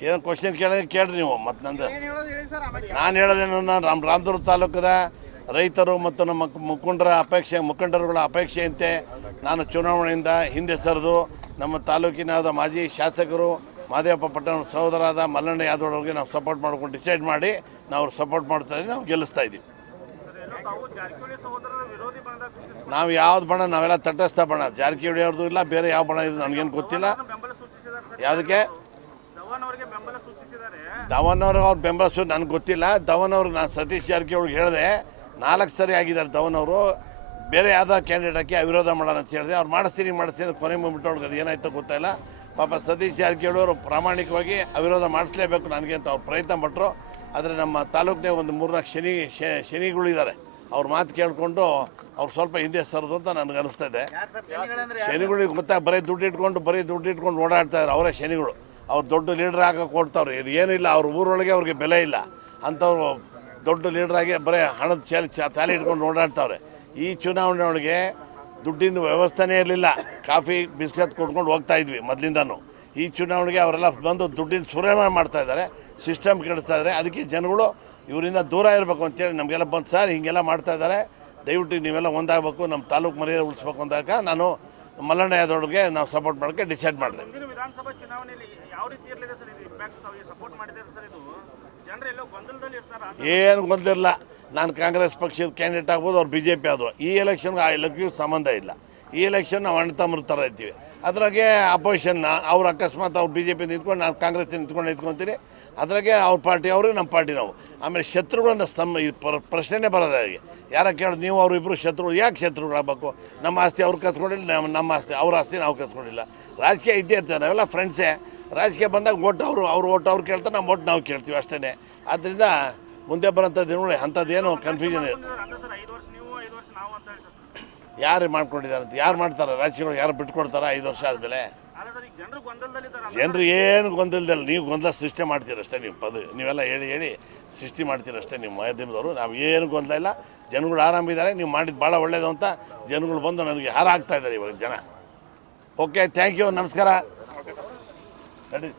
ಏನೋ ಕ್ವಶನ್ ಕೇಳಿದ್ರೆ ಕೇಳ್ರಿ ನೀವು ಮತ್ತು ನಂದು. ನಾನು ಹೇಳೋದೇನು ನಾನು ರಾಮ್ ರಾಮದುರ್ಗ ತಾಲೂಕದ ರೈತರು ಮತ್ತು ನಮ್ಮ ಮುಖಂಡರ ಅಪೇಕ್ಷೆ ಮುಖಂಡರುಗಳ ಅಪೇಕ್ಷೆಯಂತೆ ನಾನು ಚುನಾವಣೆಯಿಂದ ಹಿಂದೆ ಸರಿದು ನಮ್ಮ ತಾಲೂಕಿನಾದ ಮಾಜಿ ಶಾಸಕರು ಮಾದೇವಪ್ಪ ಪಟ್ಟಣ ಸಹೋದರಾದ ಮಲ್ಲಣ್ಣ ಯಾದವ್ ಅವ್ರಿಗೆ ನಾವು ಸಪೋರ್ಟ್ ಮಾಡ್ಕೊಂಡು ಡಿಸೈಡ್ ಮಾಡಿ ನಾವು ಸಪೋರ್ಟ್ ಮಾಡ್ತಾ ಇದ್ದೀವಿ ನಾವು ಗೆಲ್ಲಿಸ್ತಾ ಇದ್ದೀವಿ. ನಾವು ಯಾವ್ದು ಬಣ್ಣ ನಾವೆಲ್ಲ ತಟಸ್ಥ ಬಣ್ಣ ಜಾರಕಿಹೊಳಿ ಅವ್ರದ್ದು ಇಲ್ಲ ಬೇರೆ ಯಾವ ಬಣ ಇದು ನನಗೇನು ಗೊತ್ತಿಲ್ಲ. ಯಾವುದಕ್ಕೆ? ಧವನ್ ಅವ್ರಿಗೆ ಅವ್ರು ಬೆಂಬಲಿಸು ನನ್ಗೆ ಗೊತ್ತಿಲ್ಲ. ಧವನ್ ಅವ್ರಿಗೆ ನಾನು ಸತೀಶ್ ಜಾರಕಿಹೊಳಿಗೆ ಹೇಳಿದೆ ನಾಲ್ಕು ಸರಿ ಆಗಿದ್ದಾರೆ ಧವನ್ ಅವರು. ಬೇರೆ ಯಾವುದೋ ಕ್ಯಾಂಡಿಡೇಟ್ ಹಾಕಿ ಅವಿರೋಧ ಮಾಡೋಣ ಅಂತ ಹೇಳಿದೆ. ಅವ್ರು ಮಾಡಿಸ್ತೀನಿ ಮಾಡಿಸ್ತೀನಿ ಅಂತ ಕೊನೆ ಮುಗಿಬಿಟ್ಟು ಅವ್ರಿಗೆ ಅದು ಏನಾಯ್ತೋ ಗೊತ್ತಿಲ್ಲ ಪಾಪ ಸತೀಶ್ ಜಾರಕಿಹೊಳಿ ಅವರು ಪ್ರಾಮಾಣಿಕವಾಗಿ ಅವಿರೋಧ ಮಾಡಿಸ್ಲೇಬೇಕು ನನಗೆ ಅಂತ ಅವ್ರು ಪ್ರಯತ್ನ ಪಟ್ಟರು ಆದರೆ ನಮ್ಮ ತಾಲೂಕಿನ ಒಂದು ಮೂರ್ನಾಲ್ಕು ಶನಿ ಶನಿಗಳಿದ್ದಾರೆ. ಅವ್ರ ಮಾತು ಕೇಳಿಕೊಂಡು ಅವ್ರು ಸ್ವಲ್ಪ ಹಿಂದೆ ಸರದು ಅಂತ ನನಗೆ ಅನಿಸ್ತಾ ಇದೆ ಶನಿಗಳಿಗೆ ಗೊತ್ತಾ ಬರೀ ದುಡ್ಡು ಇಟ್ಕೊಂಡು ಬರೀ ದುಡ್ಡು ಇಟ್ಕೊಂಡು ಓಡಾಡ್ತಾ ಇದ್ದಾರೆ ಅವರೇ ಶನಿಗಳು. ಅವ್ರು ದೊಡ್ಡ ಲೀಡರ್ ಆಗ ಕೊಡ್ತಾವ್ರೆ. ಇದು ಏನಿಲ್ಲ, ಅವ್ರ ಊರೊಳಗೆ ಅವ್ರಿಗೆ ಬೆಲೆ ಇಲ್ಲ. ಅಂಥವ್ರು ದೊಡ್ಡ ಲೀಡ್ರಾಗಿ ಬರೀ ಹಣದ ಚಾಲಿ ತಾಲಿ ಇಟ್ಕೊಂಡು ಓಡಾಡ್ತಾವ್ರೆ. ಈ ಚುನಾವಣೆ ಒಳಗೆ ದುಡ್ಡಿನ ವ್ಯವಸ್ಥೆನೇ ಇರಲಿಲ್ಲ. ಕಾಫಿ, ಬಿಸ್ಕತ್ ಕೊಟ್ಕೊಂಡು ಹೋಗ್ತಾ ಇದ್ವಿ ಮೊದಲಿಂದನೂ. ಈ ಚುನಾವಣೆಗೆ ಅವರೆಲ್ಲ ಬಂದು ದುಡ್ಡಿನ ಸುರೇಮಣೆ ಮಾಡ್ತಾ ಇದ್ದಾರೆ ಸಿಸ್ಟಮ್ ಕೆಡಿಸ್ತಾ ಇದ್ದಾರೆ. ಅದಕ್ಕೆ ಜನಗಳು ಇವರಿಂದ ದೂರ ಇರಬೇಕು ಅಂತೇಳಿ ನಮಗೆಲ್ಲ ಬಂದು ಸರ್, ಹೀಗೆಲ್ಲ ಮಾಡ್ತಾ ಇದ್ದಾರೆ. ದಯವಿಟ್ಟು ನೀವೆಲ್ಲ ಒಂದಾಗಬೇಕು, ನಮ್ಮ ತಾಲೂಕು ಮರ್ಯಾದೆ ಉಳಿಸ್ಬೇಕು ಅಂದಾಗ ನಾನು ಮಲ್ಲಣ್ಣ ಯಾದವ್ರಿಗೆ ನಾವು ಸಪೋರ್ಟ್ ಮಾಡಕ್ಕೆ ಡಿಸೈಡ್ ಮಾಡಿದೆ. ವಿಧಾನಸಭಾ ಚುನಾವಣೆಯಲ್ಲಿ ಯಾವ ರೀತಿ ಇರಲಿದೆ ಸರ್ ಇದು ಇಂಪ್ಯಾಕ್ಟ್ ತಾವು ಸಪೋರ್ಟ್ ಮಾಡಿದ್ದಾರೆ ಸರ್ ಇದು? ಜನರು ಎಲ್ಲೋ ಗೊಂದಲದಲ್ಲಿ ಇರ್ತಾರ ಏನು ಗೊಂದಿರಲ್ಲ ನಾನು ಕಾಂಗ್ರೆಸ್ ಪಕ್ಷದ ಕ್ಯಾಂಡಿಡೇಟ್ ಆಗ್ಬೋದು ಅವ್ರು ಬಿ ಜೆ ಪಿ ಆದರು. ಈ ಎಲೆಕ್ಷನ್ಗೆ ಆ ಎಲೆಕ್ಷನ್ ಸಂಬಂಧ ಇಲ್ಲ. ಈ ಎಲೆಕ್ಷನ್ ನಾವು ಅಣ್ಣ ತಮ್ಮರ ಥರ ಇರ್ತೀವಿ. ಅದ್ರಾಗೆ ಅಪೋಸಿಷನ್ ಅವ್ರು ಅಕಸ್ಮಾತ್ ಅವ್ರು ಬಿ ಜೆ ಪಿ ನಿಂತ್ಕೊಂಡು ನಾವು ಕಾಂಗ್ರೆಸ್ ನಿಂತ್ಕೊಂಡು ನಿಂತ್ಕೊತೀನಿ ಅದ್ರಾಗೆ ಅವ್ರ ಪಾರ್ಟಿ ಅವರು ನಮ್ಮ ಪಾರ್ಟಿ ನಾವು. ಆಮೇಲೆ ಶತ್ರುಗಳನ್ನ ಸ್ತಂಭ ಪ್ರಶ್ನೆನೇ ಬರೋದು ಅವರಿಗೆ ಯಾರ ಕೇಳೋದು ನೀವು, ಅವ್ರು ಇಬ್ಬರು ಶತ್ರುಗಳು, ಯಾಕೆ ಶತ್ರುಗಳಾಗಬೇಕು? ನಮ್ಮ ಆಸ್ತಿ ಅವ್ರು ಕಸ್ಕೊಂಡಿಲ್ಲ ನಮ್ಮ ನಮ್ಮ ಆಸ್ತಿ, ಅವ್ರ ಆಸ್ತಿ ನಾವು ಕಸ್ಕೊಂಡಿಲ್ಲ. ರಾಜಕೀಯ ಇದ್ದೇ ಇರ್ತಾರೆ ನಾವೆಲ್ಲ ಫ್ರೆಂಡ್ಸೇ ರಾಜಕೀಯ ಬಂದಾಗ ಓಟ್ ಅವರು, ಅವ್ರು ಓಟ್ ಅವ್ರು ಕೇಳ್ತಾರೆ ನಮ್ಮ ಓಟ್ ನಾವು ಕೇಳ್ತೀವಿ ಅಷ್ಟೇ ಆದ್ದರಿಂದ ಮುಂದೆ ಬರೋಂಥ ದಿನಗಳು ಅಂಥದ್ದೇನು ಕನ್ಫ್ಯೂಷನ್ ಯಾರು ಮಾಡ್ಕೊಂಡಿದ್ದಾರೆ ಅಂತ ಯಾರು ಮಾಡ್ತಾರೆ? ರಾಜಕೀಯಗಳು ಯಾರು ಬಿಟ್ಕೊಡ್ತಾರೆ? ಐದು ವರ್ಷ ಆದಮೇಲೆ? ಜನರು ಏನು ಗೊಂದಲದಲ್ಲ? ನೀವು ಗೊಂದಲ ಸೃಷ್ಟಿ ಮಾಡ್ತೀರಷ್ಟೇ ನೀವು ಪದ ನೀವೆಲ್ಲ ಹೇಳಿ ಹೇಳಿ ಸೃಷ್ಟಿ ಮಾಡ್ತೀರಷ್ಟೇ ನಿಮ್ಮ ಮಾಧ್ಯಮದವರು. ನಾವು ಏನು ಗೊಂದಲ ಇಲ್ಲ. ಜನಗಳು ಆರಾಮಿದ್ದಾರೆ ನೀವು ಮಾಡಿದ್ದು ಭಾಳ ಒಳ್ಳೇದು ಅಂತ ಜನಗಳು ಬಂದು ನನಗೆ ಹಾರ ಆಗ್ತಾ ಇದ್ದಾರೆ ಇವಾಗ ಜನ. ಓಕೆ ಥ್ಯಾಂಕ್ ಯು ನಮಸ್ಕಾರ. ನಡಿ.